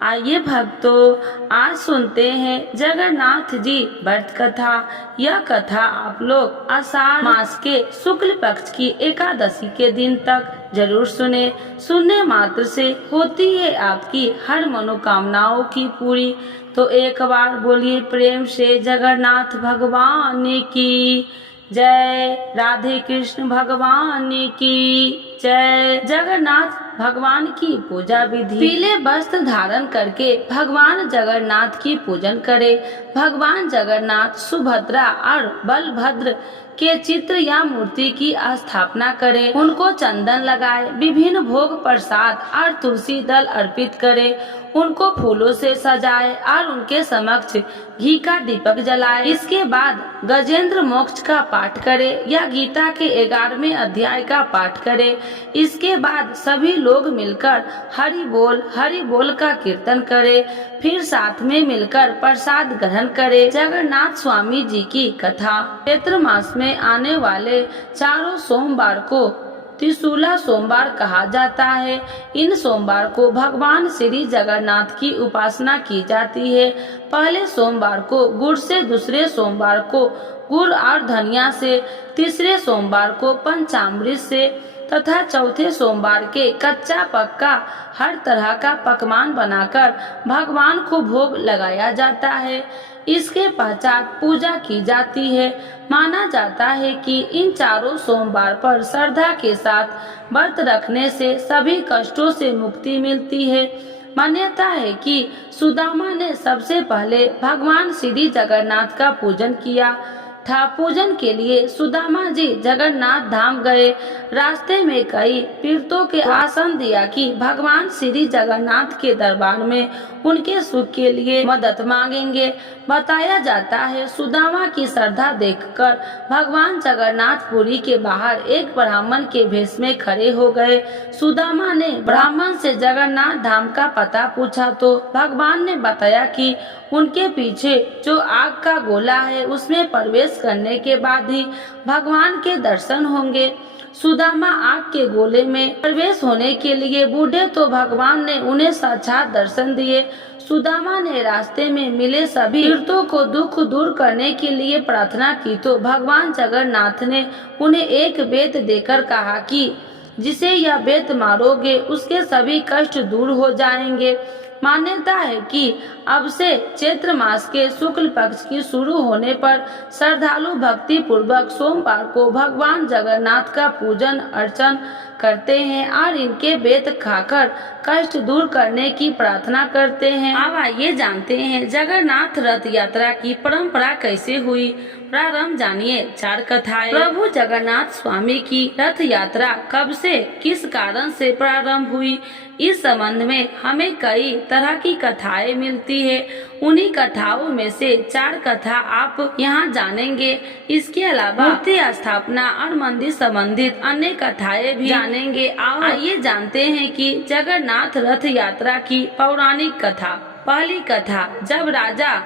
आइए भक्तों, आज सुनते हैं जगन्नाथ जी व्रत कथा। यह कथा आप लोग आषाढ़ मास के शुक्ल पक्ष की एकादशी के दिन तक जरूर सुने। सुनने मात्र से होती है आपकी हर मनोकामनाओं की पूरी। तो एक बार बोलिए प्रेम से जगन्नाथ भगवान की जय। राधे कृष्ण भगवान की जय। जगन्नाथ भगवान की पूजा विधि। पीले वस्त्र धारण करके भगवान जगन्नाथ की पूजन करे। भगवान जगन्नाथ, सुभद्रा और बलभद्र के चित्र या मूर्ति की स्थापना करे। उनको चंदन लगाए, विभिन्न भोग प्रसाद और तुलसी दल अर्पित करे। उनको फूलों से सजाए और उनके समक्ष घी का दीपक जलाए। इसके बाद गजेंद्र मोक्ष का पाठ करे या गीता के 11वें अध्याय का पाठ करे। इसके बाद सभी लोग मिलकर हरि बोल का कीर्तन करे। फिर साथ में मिलकर प्रसाद ग्रहण करे। जगन्नाथ स्वामी जी की कथा। चैत्र मास में आने वाले चारों सोमवार को त्रिशूला सोमवार कहा जाता है। इन सोमवार को भगवान श्री जगन्नाथ की उपासना की जाती है। पहले सोमवार को गुड़ से, दूसरे सोमवार को गुड़ और धनिया से, तीसरे सोमवार को पंचामृत से तथा चौथे सोमवार के कच्चा पक्का हर तरह का पकवान बनाकर भगवान को भोग लगाया जाता है। इसके पश्चात पूजा की जाती है। माना जाता है कि इन चारों सोमवार पर श्रद्धा के साथ व्रत रखने से सभी कष्टों से मुक्ति मिलती है। मान्यता है कि सुदामा ने सबसे पहले भगवान श्री जगन्नाथ का पूजन किया था। पूजन के लिए सुदामा जी जगन्नाथ धाम गए। रास्ते में कई तीर्थों के आसन दिया कि भगवान श्री जगन्नाथ के दरबार में उनके सुख के लिए मदद मांगेंगे। बताया जाता है सुदामा की श्रद्धा देखकर भगवान जगन्नाथ पुरी के बाहर एक ब्राह्मण के भेष में खड़े हो गए। सुदामा ने ब्राह्मण से जगन्नाथ धाम का पता पूछा तो भगवान ने बताया कि उनके पीछे जो आग का गोला है उसमें प्रवेश करने के बाद ही भगवान के दर्शन होंगे। सुदामा आग के गोले में प्रवेश होने के लिए बूढ़े तो भगवान ने उन्हें साक्षात दर्शन दिए। सुदामा ने रास्ते में मिले सभी तीर्थों को दुख दूर करने के लिए प्रार्थना की तो भगवान जगन्नाथ ने उन्हें एक बेत देकर कहा कि जिसे यह बेत मारोगे उसके सभी कष्ट दूर हो जाएंगे। मान्यता है कि अब से चैत्र मास के शुक्ल पक्ष की शुरू होने पर श्रद्धालु भक्ति पूर्वक सोमवार को भगवान जगन्नाथ का पूजन अर्चन करते हैं और इनके बेत खाकर कष्ट दूर करने की प्रार्थना करते हैं। अब आइए जानते हैं जगन्नाथ रथ यात्रा की परंपरा कैसे हुई। प्रारंभ जानिए। 4 कथाएं। प्रभु जगन्नाथ स्वामी की रथ यात्रा कब से, किस कारण से प्रारंभ हुई, इस संबंध में हमें कई तरह की कथाएं मिलती है। उन्हीं कथाओं में से 4 कथा आप यहाँ जानेंगे। इसके अलावा मूर्ति स्थापना और मंदिर संबंधित अन्य कथाएं भी जानेंगे। आइए जानते हैं कि जगन्नाथ रथ यात्रा की पौराणिक कथा। पहली कथा। जब राजा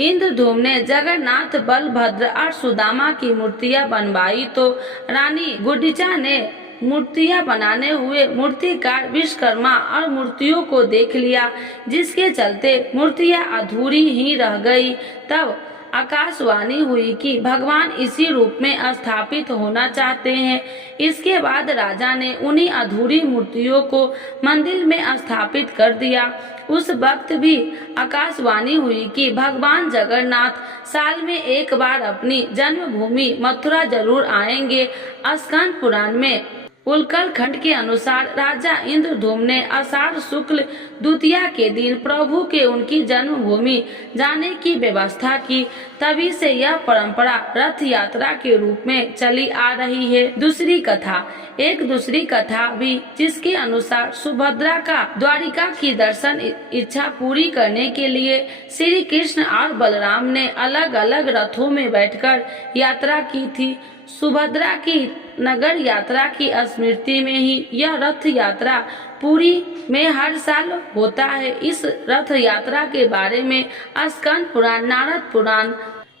इंद्रधूम ने जगन्नाथ, बलभद्र और सुदामा की मूर्तियां बनवाई तो रानी गुंडिचा ने मूर्तियां बनाने हुए मूर्तिकार विश्वकर्मा और मूर्तियों को देख लिया, जिसके चलते मूर्तियां अधूरी ही रह गई। तब आकाशवाणी हुई कि भगवान इसी रूप में स्थापित होना चाहते हैं। इसके बाद राजा ने उन्हीं अधूरी मूर्तियों को मंदिर में स्थापित कर दिया। उस वक्त भी आकाशवाणी हुई कि भगवान जगन्नाथ साल में एक बार अपनी जन्मभूमि मथुरा जरूर आएंगे। स्कंद पुराण में उल्कल खंड के अनुसार राजा इंद्रधूम ने आषाढ़ शुक्ल द्वितीया के दिन प्रभु के उनकी जन्मभूमि जाने की व्यवस्था की। तभी से यह परंपरा रथ यात्रा के रूप में चली आ रही है। दूसरी कथा। एक दूसरी कथा भी जिसके अनुसार सुभद्रा का द्वारिका की दर्शन इच्छा पूरी करने के लिए श्री कृष्ण और बलराम ने अलग अलग रथों में बैठकर यात्रा की थी। सुभद्रा की नगर यात्रा की स्मृति में ही यह रथ यात्रा पुरी में हर साल होता है। इस रथ यात्रा के बारे में स्कंद पुराण, नारद पुराण,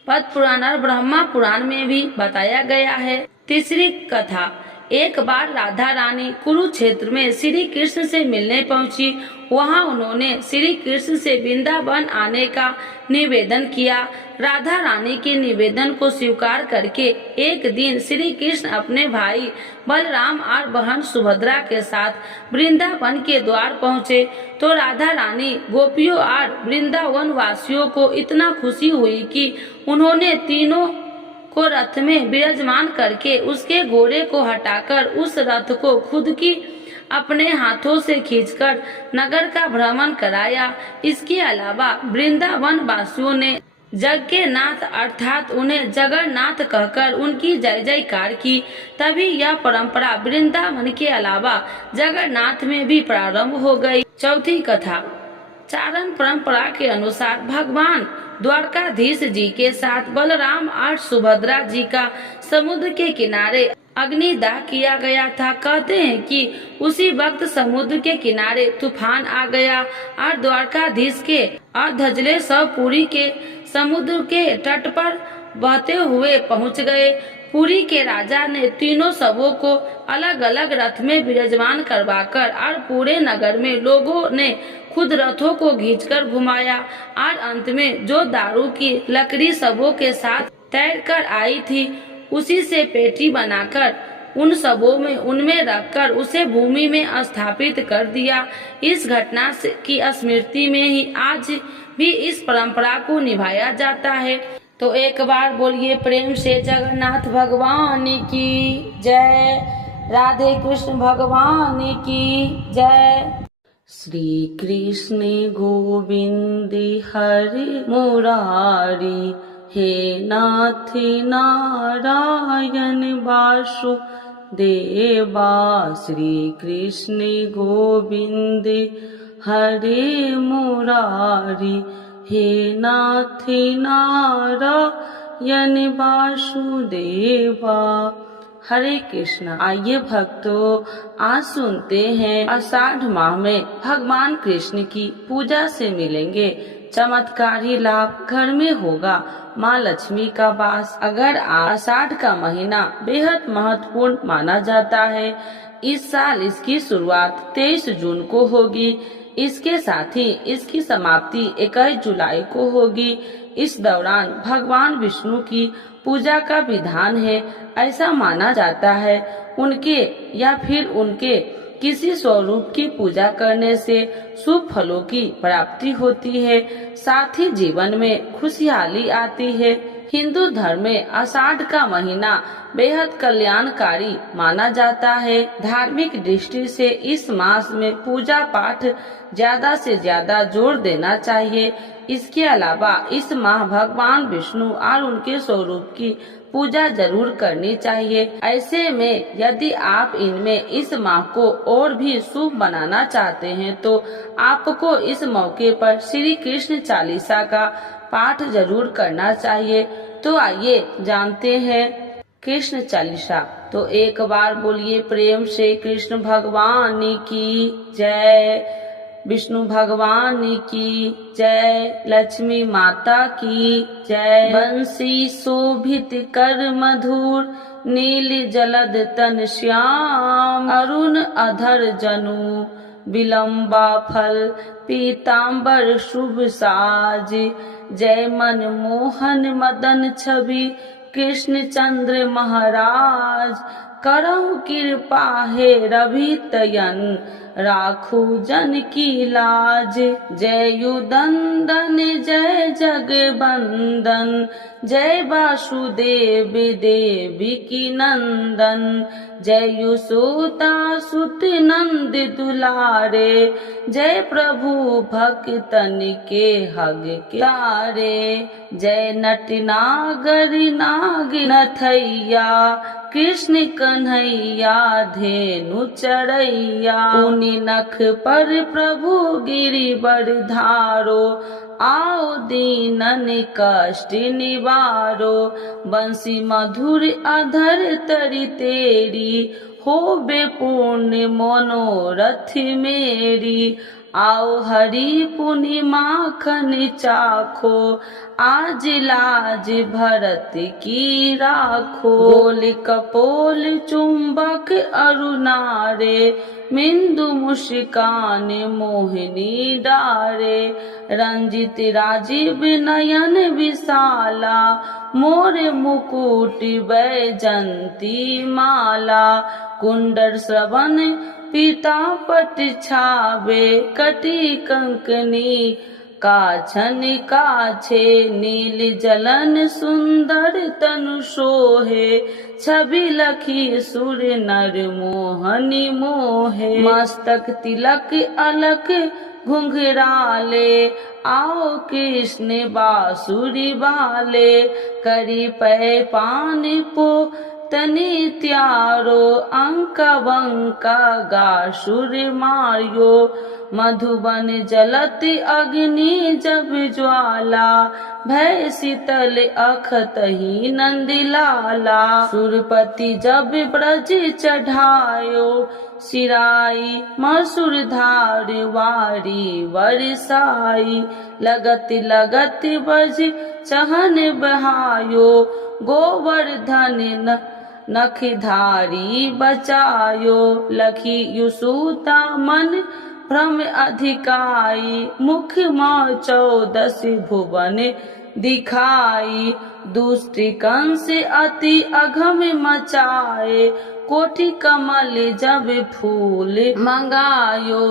पद्म पुराण और ब्रह्मा पुराण में भी बताया गया है। तीसरी कथा। एक बार राधा रानी कुरुक्षेत्र में श्री कृष्ण से मिलने पहुंची। वहां उन्होंने श्री कृष्ण से वृंदावन आने का निवेदन किया। राधा रानी के निवेदन को स्वीकार करके एक दिन श्री कृष्ण अपने भाई बलराम और बहन सुभद्रा के साथ वृंदावन के द्वार पहुँचे तो राधा रानी गोपियों और वृंदावन वासियों को इतना खुशी हुई कि उन्होंने तीनों को रथ में विराजमान करके उसके घोड़े को हटाकर उस रथ को खुद की अपने हाथों से खींचकर नगर का भ्रमण कराया। इसके अलावा वृंदावन वासियों ने जग के नाथ अर्थात उन्हें जगन्नाथ कहकर उनकी जय जयकार की। तभी यह परंपरा वृंदावन के अलावा जगन्नाथ में भी प्रारंभ हो गई। चौथी कथा। चारण परंपरा के अनुसार भगवान द्वारकाधीश जी के साथ बलराम और सुभद्रा जी का समुद्र के किनारे अग्निदाह किया गया था। कहते हैं कि उसी वक्त समुद्र के किनारे तूफान आ गया और द्वारकाधीश के धजले सब पुरी के समुद्र के तट पर बहते हुए पहुंच गए। पुरी के राजा ने तीनों शवों को अलग अलग रथ में विराजमान करवाकर और पूरे नगर में लोगों ने खुद रथों को खींचकर घुमाया और अंत में जो दारू की लकड़ी शवों के साथ तैर कर आई थी उसी से पेटी बनाकर उन शवों में उनमें रखकर उसे भूमि में स्थापित कर दिया। इस घटना की स्मृति में ही आज भी इस परंपरा को निभाया जाता है। तो एक बार बोलिए प्रेम से जगन्नाथ भगवान की जय, राधे कृष्ण भगवान की जय। श्री कृष्ण गोविंद हरि मुरारी, हे नाथ नारायण वासुदेवा। श्री कृष्ण गोविंद हरे मुरारी, हे नाथ नारायण वासुदेवा। हरे कृष्णा। आइए भक्तों, आज सुनते हैं आषाढ़ माह में भगवान कृष्ण की पूजा से मिलेंगे चमत्कारी लाभ, घर में होगा माँ लक्ष्मी का वास। अगर आषाढ़ का महीना बेहद महत्वपूर्ण माना जाता है। इस साल इसकी शुरुआत 23 जून को होगी। इसके साथ ही इसकी समाप्ति 21 जुलाई को होगी। इस दौरान भगवान विष्णु की पूजा का विधान है। ऐसा माना जाता है उनके या फिर उनके किसी स्वरूप की पूजा करने से शुभ फलों की प्राप्ति होती है, साथ ही जीवन में खुशहाली आती है। हिंदू धर्म में आषाढ़ का महीना बेहद कल्याणकारी माना जाता है। धार्मिक दृष्टि से इस मास में पूजा पाठ ज्यादा से ज्यादा जोर देना चाहिए। इसके अलावा इस माह भगवान विष्णु और उनके स्वरूप की पूजा जरूर करनी चाहिए। ऐसे में यदि आप इनमें इस माह को और भी शुभ बनाना चाहते हैं तो आपको इस मौके पर श्री कृष्ण चालीसा का पाठ जरूर करना चाहिए। तो आइए जानते हैं कृष्ण चालीसा। तो एक बार बोलिए प्रेम से कृष्ण भगवान की जय, विष्णु भगवान की जय, लक्ष्मी माता की जय। बंसी शोभित कर मधुर, नील जलद तन श्याम, अरुण अधर जनु, विलंबा फल पीताम्बर शुभ साज। जय मन मोहन मदन छवि, कृष्ण चंद्र महाराज। करहु कृपा हे रवि तयन, राखू जन की लाज। जय युदंदन जय जगबंदन, जय वासुदेव देवी की नंदन। जय युसुता सुत नंद दुलारे, जय प्रभु भक्तन के हग क्यारे। जय नट नागर नाग नथैया, कृष्ण कन्हैया धेनु चरैया। पुनि नख पर प्रभु गिरिवर धारो, आओ दीनन कष्ट निवारो। बंसी मधुर अधर तरी तेरी, हो बे पूर्ण मनोरथ मेरी। आओ हरि पुनि माखन चाखो, आज लाज भरत की राखो। गोल कपोल चुंबक अरुणारे, मिंदु मुस्कान मोहिनी डारे। रंजित राजीव नयन विशाला, मोर मुकुट बैजंती माला। कुंडल श्रवण पीता पट छावे, कटी कंकनी काछन काछे। नील जलन सुंदर तनु सोहे, छवि लखी सुर नर मोहनी मोहे। मस्तक तिलक अलक घुंघराले, आओ कृष्ण बांसुरी वाले। करी पै पान पो तनि त्यारो, अंका बंका गा सुर मारियो। मधुबन जलत अग्नि जब ज्वाला, भय शीतल अखतहि नंदलाला। सुरपति जब ब्रज चढ़ायो, सिराई मसुर धार वारी बरसाई। लगत लगत बज चहन बहायो, गोवर्धन नखधारी बचायो। लखी युसूता मन भ्रम अधिकाई, मुख माँ 14 भुवन दिखाई। दुष्टि कंस अति अघम मचाए, कोटि कमल जब फूल मंगायो।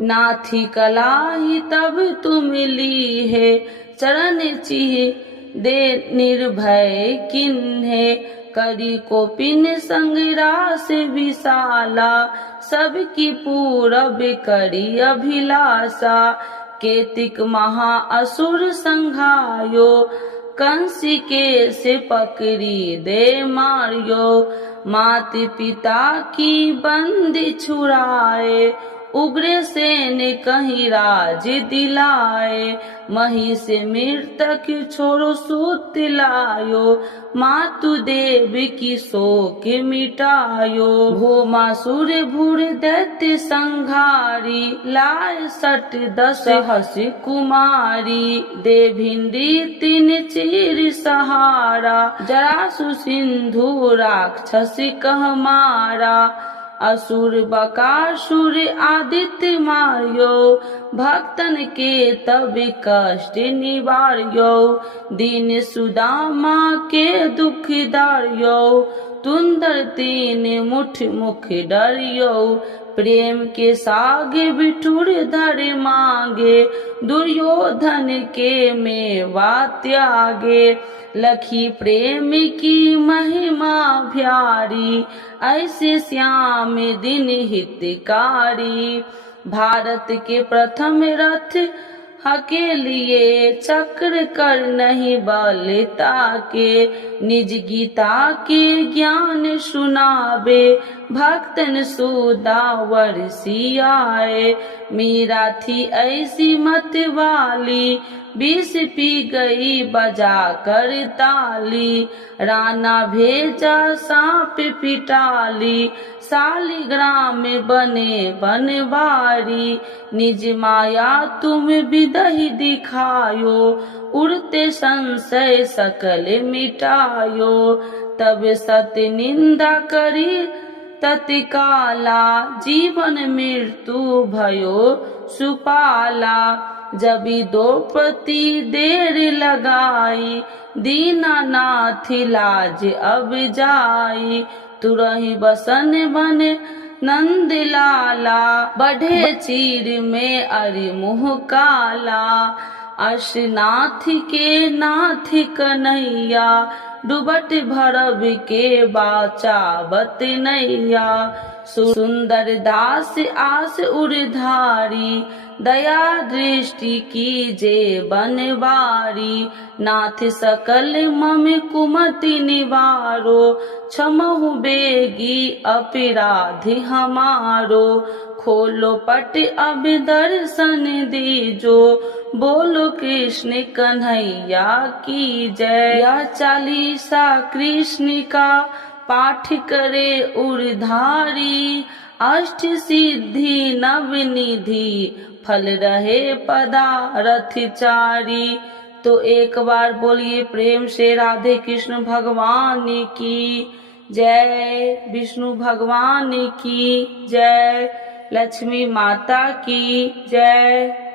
नाथी कलाही तब तुम ली है, चरण चिह दे निर्भय किन्हे। करी कोपिन संग रास विशाला, सबकी पूरब करी अभिलाषा। केतिक महा असुर संघायो, कंसी के से पकड़ी दे मारियो। मात पिता की बंदी छुड़ाए, उग्र सेन कहीं राज दिलाए। मही से मृतक छोड़ो सूत लायो, मातु देव की शोक मिटायो। भूमासुर भूर दैत्य संघारी, लाए 10 हसी कुमारी। दे भिंडी 3 चीर सहारा, जरासु सिंधु राक्षस कह मारा। असुर बकासुर आदित्य मारियो, भक्तन के तब कष्ट निवारियो। दीन सुदामा के दुख दारियो, तुंदर 3 मुठ मुख डरियो। प्रेम के साग बिठुर धर मांगे, दुर्योधन के मेवा त्यागे। लखी प्रेम की महिमा भ्यारी, ऐसे श्याम दिन हितकारी। भारत के प्रथम रथ हके लिए, चक्र कर नहीं बलता के। निज गीता के ज्ञान सुनावे, भक्तन सुदावर सियाए। मीरा थी ऐसी मत वाली, विष पी गई बजा कर ताली। राना भेजा सांप पिटाली, शालिग्राम बने बनवारी। निज माया तुम विदहि दिखायो, उड़ते संशय सकल मिटायो। तब सत्य निंदा करी तत्काला, जीवन मृत्यु भयो सुपाला। जबी 2 प्रति देर लगाई, दीनानाथ लाज अब जाई। तुरही बसन बने नंद लाला, बढ़े चीर में अरि मुँह काला। अशनाथ के नाथ कन्हैया, डूबट भरब के बाचावत नैया। सुंदर दास आस उर्धारी, दया दृष्टि की जे बनवारी। नाथ सकल मम कुमति निवारो, क्षमहु बेगी अपराध हमारो। खोलो पट अब दर्शन दीजो, बोलो कृष्ण कन्हैया की जय। यह 40 कृष्ण का पाठ करे उर्धारी, अष्ट सिद्धि नव निधि फल रहे पदारथ चारी। तो एक बार बोलिए प्रेम से राधे कृष्ण भगवान की जय, विष्णु भगवान की जय, लक्ष्मी माता की जय।